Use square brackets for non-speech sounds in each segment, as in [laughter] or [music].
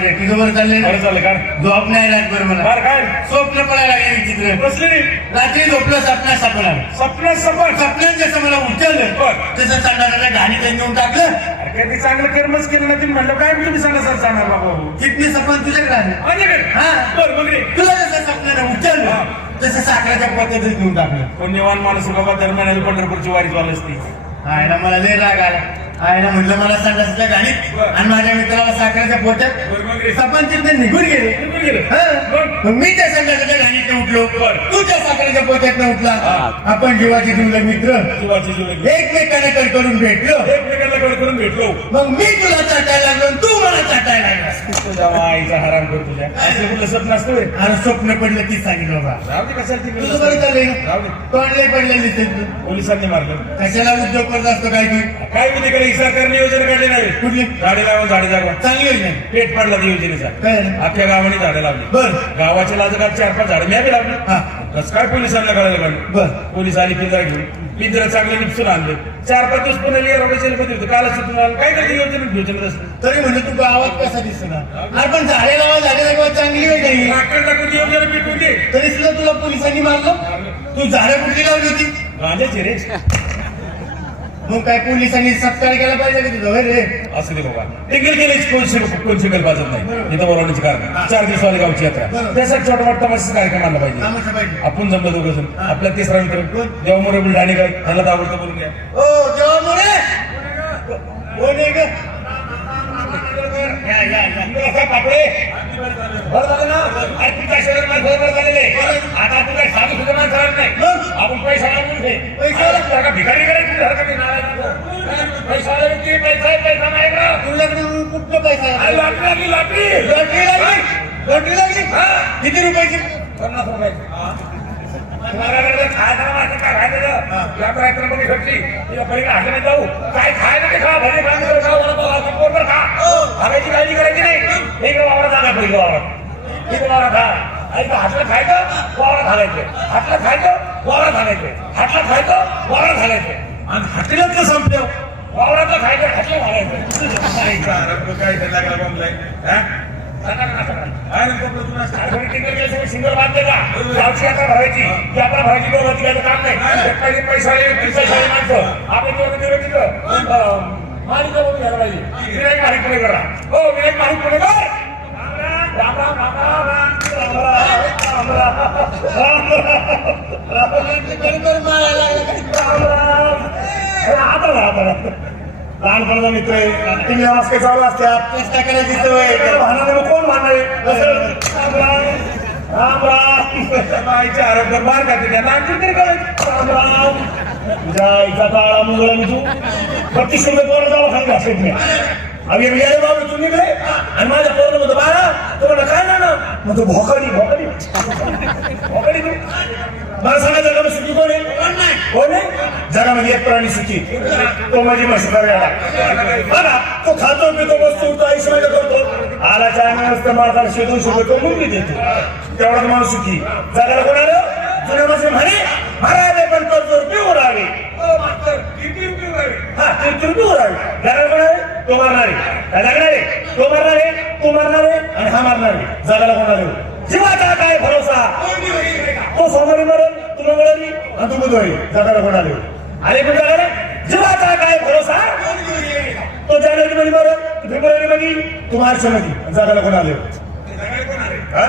तुझं बरं चाललंय बरं ना चाललं काय? झोप नाही राहत बरं मला. काय? स्वप्न पडायला लागले विचित्र बसली रात्री झोपलं स्वप्नात सापडला सपना सपन. स्वप्नात जसं मला उचललं. तसं संडासाला घाणी नेऊन टाकलं. ते चांगलं कर्मच केलं नाही तुम्ही म्हणलं काय तुम्ही सांगा सर सांगणार बाबा? कितने सपन तुझ्याकडे आले. माझ्याकडे? हा. बरं मग रे. तुला जसं स्वप्नानं उचललं तसं साखराच्या पद्धतीत नेऊन टाकलं. पुण्यवान माणूस बाबा दरम्यान पंढरपूरची वारी चालू असते. आयला मला लय राग आला. आयला म्हटलं मला गाणीत बरं. आणि माझ्या मित्राला साखरेच्या पोत्यात सरपंच निघून गेले. हा. मी त्या संघाच्या घाणीतनं उठलो तू त्या साखरेच्या पोत्यात उठला आपण जीवाचे जुळले मित्र. एकमेकांना करून भेटलो. एकमेकांना भेटलो. मग मी तुला चाटायला लागलो आणि तू मला चाटायला लागलास. तुझ्या आईचा हराम कर तुझ्या. असं कुठलं स्वप्न असतं? आणि स्वप्न पडलं ती सांगितलं बाबा. राहू दे कशाला तुझं बरं तिकडे चाललंय राहू दे. तोंडले पडले दिसते तू. पोलिसांनी मारलं. कशाला उद्योग करत असतो काय तू? काय मी तिकडे इशारा करणे योजना काढली नाही? कुठली? झाडे लावा झाडे जागवा चांगली योजना पेट पडला त्या योजनेचा काय? झालं? अख्ख्या गावाने झाडे लावली. बर. गावाच्या लाजगात चार पाच झाडे मी बी लावली. हा. कसं काय पोलिसांना कळालं काढलं बर. पोलीस आली पिंजरा घेऊन. पिंजरा चांगले निपसून आणले. चार पाच दिवस पुन्हा लिहा जेलमध्ये होते काल सुटून आलं काय करते योजना योजनेत तरी म्हणजे तुमचा आवाज कसा दिसणार अरे पण झाडे लावा झाडे लागवा चांगली योजना आहे. लाकड टाकून योजना भेटून दे. तरी सुद्धा तुला पोलिसांनी मारलं? तू झाडे कुठली लावली होती? गांजाची रे. मग काय पोलिसांनी सत्कार केला पाहिजे का तुझं होय रे. असं दे बाबा. टिंगल गेलेच कोण शिक- कोण शिकल पाजत नाही. इथं बोलवण्याची कारण. चार दिवसवाली गावची यात्रा. त्यासाठी छोटा मोठा तमाशाचा कार्यक्रम आणला पाहिजे. आपण जमलं दोघं जण. आपला तिसरा मित्र. जेव्हा मोरे बुलढाणे काय? त्याला दावडतं बोलून घ्या. ओ जेव्हा मोरे! कोण आहे ग? या, या, या. कसा पापडे. बरं झालं ना? अरे तुमच्या शरीर मला बरोबर झालेले आता तुला साधू सुद्धा माणसं राहत नाही. मग? आपण पैसा आणून घे पैसा? का भिकारी करायची हरकत नाही नाराज. पैसा आला की पैसा पैसा नाही का तुझ्याकडे कुठलं पैसा लॉटरी लागली लॉटरी. लॉटरी लागली? लॉटरी लागली? हा. किती रुपयाची? पन्नास रुपये तुम्हाला खायचं माझं काय खायचं यात्रा यात्रा मध्ये घडली तिला पहिले हाताने जाऊ. काय खायचं ते खा भले खायचं खा वडापाव खा, खाण्याची काळजी करायची नाही. एक वावरात जागा पहिले वावरात. एक वावरात खा ऐका हातला खायचं वावरात घालायचं हातला खायचं वावरात घालायचं. हातला खायचं वावरात घालायचं. आणि हातीलाच का संपलं? वावरातलं खायचं हातला घालायचं. काय लागला बॉम्बलाय सिंगल बांधले का? गावची यात्रा भरायची. यात्रा भरायची दोन होती त्याचं काम नाही. पैसा पैसा माणसं. आपण तिथं मालिक बघून घ्यायला पाहिजे. विनायक माहीत पुणे करा. हो विनायक माहीत पुणे राम लहानपणाचा मित्र आहे तुम्ही नमस्कार चालू असतात चेष्टा करायची सवय त्याला मग कोण भांडणारे राम राम आरोग्य मार का त्यांना आणखी तरी करायचं राम राम तुझ्या आईचा काळा मुंगळा मी तू बत्तीस रुपये पोरं जावं खाली असेल मी अरे गेले बाबा तू निघले आणि माझ्या पोरं म्हणतो बाळा तो म्हणलं काय ना मग तू भोकडी भोकाडी भोकाडी मला सांगा जगामध्ये सुखी कोण आहे? कोण आहे? जगामध्ये एक प्राणी सुखी. तो म्हणजे मशकर बघा तो खातो पितो बसतो तो आयुष्य करतो आला चार माणूस तर माझा शोधून शोधतो तो मुंगी देतो. तेवढा माणूस सुखी. जगाला कोण आलं? जुन्या माणसं म्हणे महाराज पण तो जोर पिऊ राहावे हा उरावे जगाला कोण आहे तो मारणारे. काय लागणारे तो मारणारे तो मारणारे आणि हा मारणारे. जगाला कोण आले? जीवाचा काय भरोसा? तो सोमवारी मरण तू मंगळवारी आणि तू बुधवारी जगाला कोण आले पण जगाला जीवाचा काय भरोसा? तो जानेवारी मध्ये मरण तू फेब्रुवारी मध्ये तू मार्च मध्ये जगाला कोण आले? हा?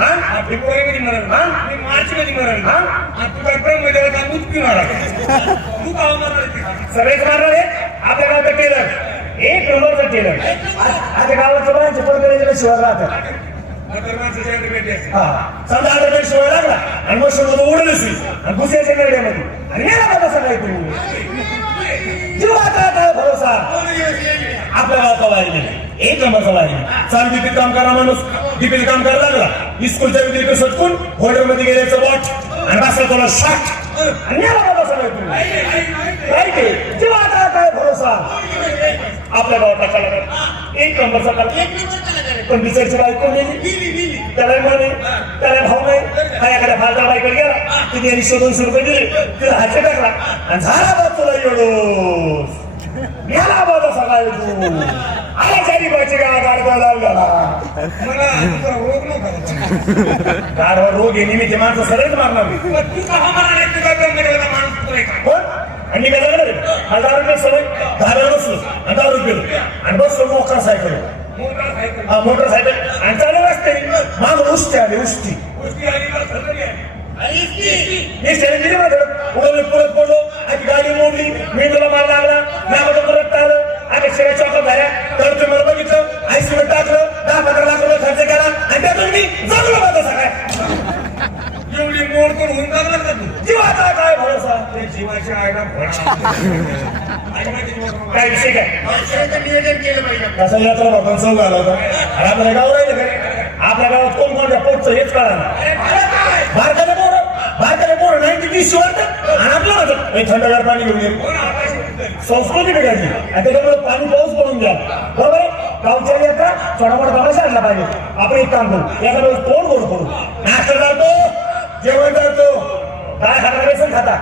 हा? फेब्रुवारी मध्ये मरण. हा? मार्च मध्ये मरण. हा? तू काय प्रेममध्ये होता, तूच पी मारा. तू का मारणार सगळेच मारणार आहे आपल्या गावचा टेलर. एक नंबरचा टेलर. आता बायांचे पण करायचे शिवाय राहतात समजा आता काही शिवाय लागला आणि मग शोधतो उडत असेल आणि घुसायच्या नरड्यामध्ये आणि का तसं काय तू? जीवाचा काय भरोसा. आपल्या गावाचा वायर नाही एक नंबरचा नाही चाल डिपीत काम करा माणूस. डिपीत काम करायला लागला. स्कूलच्या व्यतिरिक्त सटकून होटेलमध्ये गेल्याचं बॉट आणि बसला तुला शॉट आणि का तसं काय तू? काय ते जीवाचा काय भरोसा? आपल्या गावाचा कलाकार एक नंबरचा कलाकार पण बिचारची बायको गेली त्याला म्हणे त्याला भाऊ नाही. हा एखाद्या फालता बाईकडे गेला. तिने यांनी शोधून रुपये दिले तिला हात टाकला. आणि झाला बा तुला एवढं. [laughs] गेला सकाळी तू आला चारी पाचशे गाडा गाडगा लावला मला रोग नव्हता गाडवा रोग आहे निमित्त माणसं सरळ मारणार मी. तू म्हणाला तुझा जन्म केला माणूस तुला कोण? आणि मी दारू रुपये सवय दहा बसलो. आणि दारू रुपये आणि बसलो मोकार सायकल हा मोटरसायकल. आणि चालू असते माग उष्टी आली उष्टी. मी दिली मी परत पडलो. आणि गाडी मोडली. मी तुला मार लागला. माझं परत आलं आणि शेऱ्या चौकात झाल्या तर तुम्ही मला बघितलं आईस मिनिट टाकलं दहा पंधरा लाख रुपये खर्च केला. आणि त्यातून मी जगलो माझा सगळ्या एवढी मोड करून होऊन जगला का. तू जीवाचा काय भरोसा? ते जीवाची आयला आणि माहिती आहे का? काय विषय काय? पैशाचं नियोजन केलं पाहिजे. कसं यात्रा भगवान चौक आला होता. आणि आपल्या गाव राहिलं काय आपल्या गावात कोण कोणत्या पोटचं हेच कळा भारताला पोरं. भारताला पोरं. नाईन्टी तीस वाटतं आणि आपलं होतं. थंडगार पाणी घेऊन ये कोण आकाशी उडतंय? संस्कृती बिघडली. आणि त्याच्यामुळे पाणी पाऊस पडून द्या बरोबर गावच्या यात्रा छोटा मोठा तमाशा आणला पाहिजे. आपण एक काम करू. याचा वेळेस तोंड गोड करू. नाश्ता जातो जेवण जातो काय खाता बेसन खाता.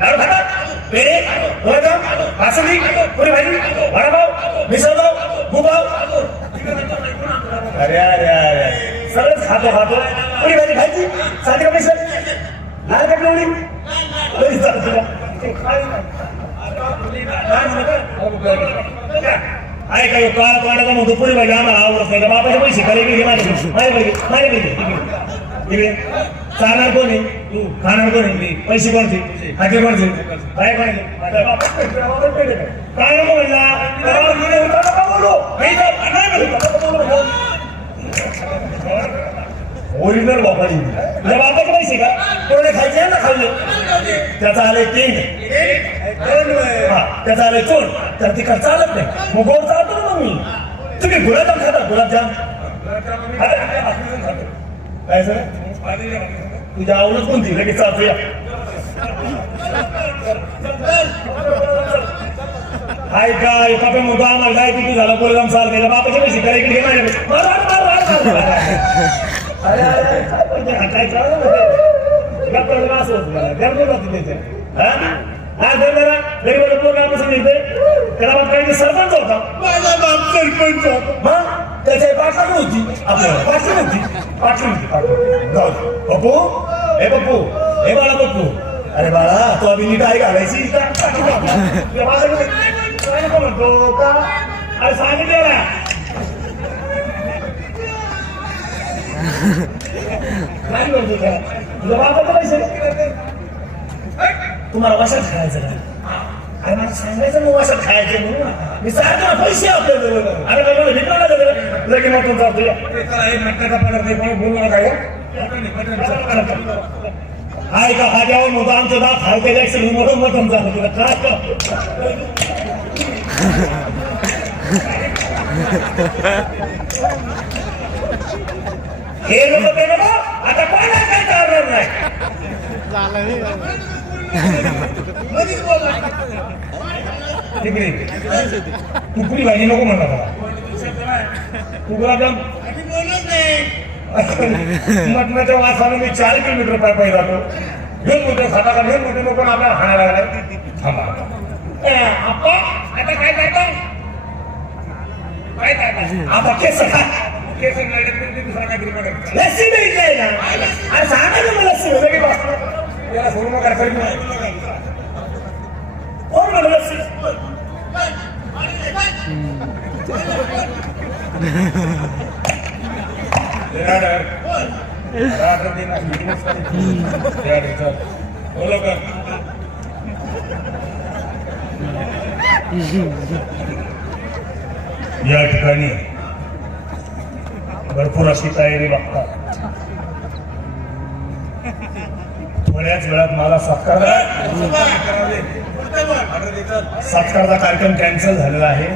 लाडू खाता. पेढे गुलाबजाम बासुंदी पुरी भाजी वडापाव मिसळपाव भूपाव. अरे अरे अरे. सगळंच खातो खातो. पुरी भाजी खायची? साधी का मिसळ? लाल का पिवळी तरी चालतं का? ते खाय नाही. काय म्हणतो का? आहे काय काळ पाण्याचा म्हणतो पुरी भाजी आम्हाला आवडत नाही का बापाचे पैसे खाली घे माझे माझे पैसे माझे पैसे इकडे चालणार कोणी तू खाणार कोणी पैसे कोणते खाते कोणते काय कोणते काय नको म्हणला बाबा, गेले होता नका बोलू. नाही तर, नाही बोलू, नका बोलू. ओरिजिनल बापाची तुझ्या बापाचे पैसे का? कोणी खायचे ना खाल्ले. त्याचा आले तीन त्याचं त्याचा आले चोर. तर तिकड चालत नाही. मग गोड चालतो ना मग मी. तुम्ही गुलाबजाम खाता गुलाबजाम खाता? काय सर? तुझ्या आवडत कोणती? लगेच चालतो या. हाय काय पप्पा म्हणतो आम्हाला काय किती झालं? पोरगाम चाल केला बापाचे पैसे काय? इकडे माझ्या माझ्याकडे. हा, आहे. हा? हा. त्याला बाप काही सरपंच होता माझा बाप सरपंच. मग त्याच्या पाठला होती आपल्याला पाठली होती पाठली होती. पप्पू हे पप्पू हे बाळा पप्पू अरे बाळा तू अभि नीट आई घालायची नको म्हणतो का अरे सांगितलं ना तुम्हाला वशात खायचं काय मला सांगायचं मग वशात खायचं म्हणून. मी सांगतो पैसे आपल्याजवळ अरे बाबा मित्राला लगे लगेच? हो, मग तुमचा तुझ्या ते चला, हे आहे, हे. का खाद्यावर मोठा आमचं दात हाय त्याच्या मोठं मोठं जातं तुला. काय [laughs] हे लोक लोक आता कोणाला काही चालणार नाही. तिकडे. तू पुरी भाजी नको म्हणला मला. तू गुलाबजाम आधी बोलत नाही. मटणाच्या वासानं मी चार किलोमीटर पाय पाय जातो. घेऊन मोठे खाता का? घेऊन मोठे नको आपल्याला खायला लागलाय थांबा. ए, आप्पा आता काय करताय? काय काय आता केस खा केस नाही तर ते दुसरा काहीतरी बघा. लस्सी द्यायची ना अरे सांगा ना मला लस्सी लगेच बस. याला सोडू नका खरी नाही. कोण म्हणलं लस्सी राडर. राडर दे ना, बिझनेस कर. राडर, चल. बोलो का? या ठिकाणी भरपूर अशी तयारी बघतात थोड्याच वेळात मला सत्कार. सत्कारचा कार्यक्रम कॅन्सल झालेला आहे!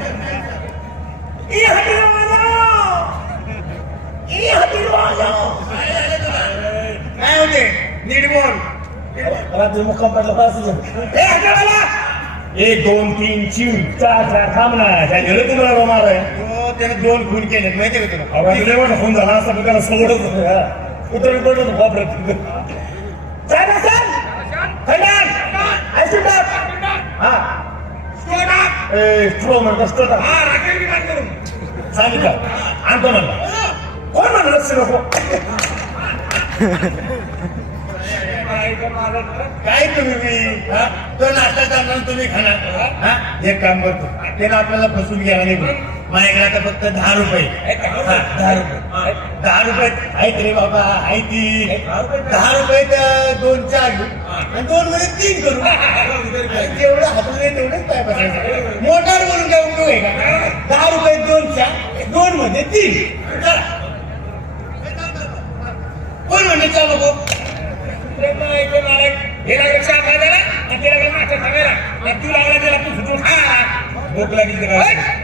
काय होते? नीट बोल. मुक्काम पडलं! एक दोन तीन चिव चार चार थांब ना. काय गेलं तुम्हाला रोमार आहे. त्याने दोन खून केले माहिती का तुला? एवढा फोन झाला असता मी त्याला सोडत उतर पडत वापरत चाय नसेल? थंडार? आईस्क्रीम टाक? ए, स्ट्रो म्हणतो स्ट्रो टाक. हा राखेल की बंद करून सांगितलं. आणतो म्हणला कोण म्हणलं लक्ष नको? काय तुम्ही हा? तो नाश्ता करणार तुम्ही खाणार. हा? एक काम करतो. त्यानं आपल्याला फसून घ्यायला नाही पाहिजे. माझ्याकडे आता फक्त दहा रुपये. दहा रुपये, दहा रुपये. आहेत रे बाबा आहे ती. दहा रुपये? तर दोन घेऊ. आणि दोन मध्ये तीन करू. [laughs] जेवढं हातले तेवढेच काय बसायचं. मोटार म्हणून काय उपयोग आहे का? दहा रुपये दोन चहा दोन मध्ये तीन. कोण म्हणते चहा नको? हे लागलं चहा खायला? आणि ते लागलं नाश्ता खायला आणि तू लागला त्याला तू सुटून. खा भूक लागली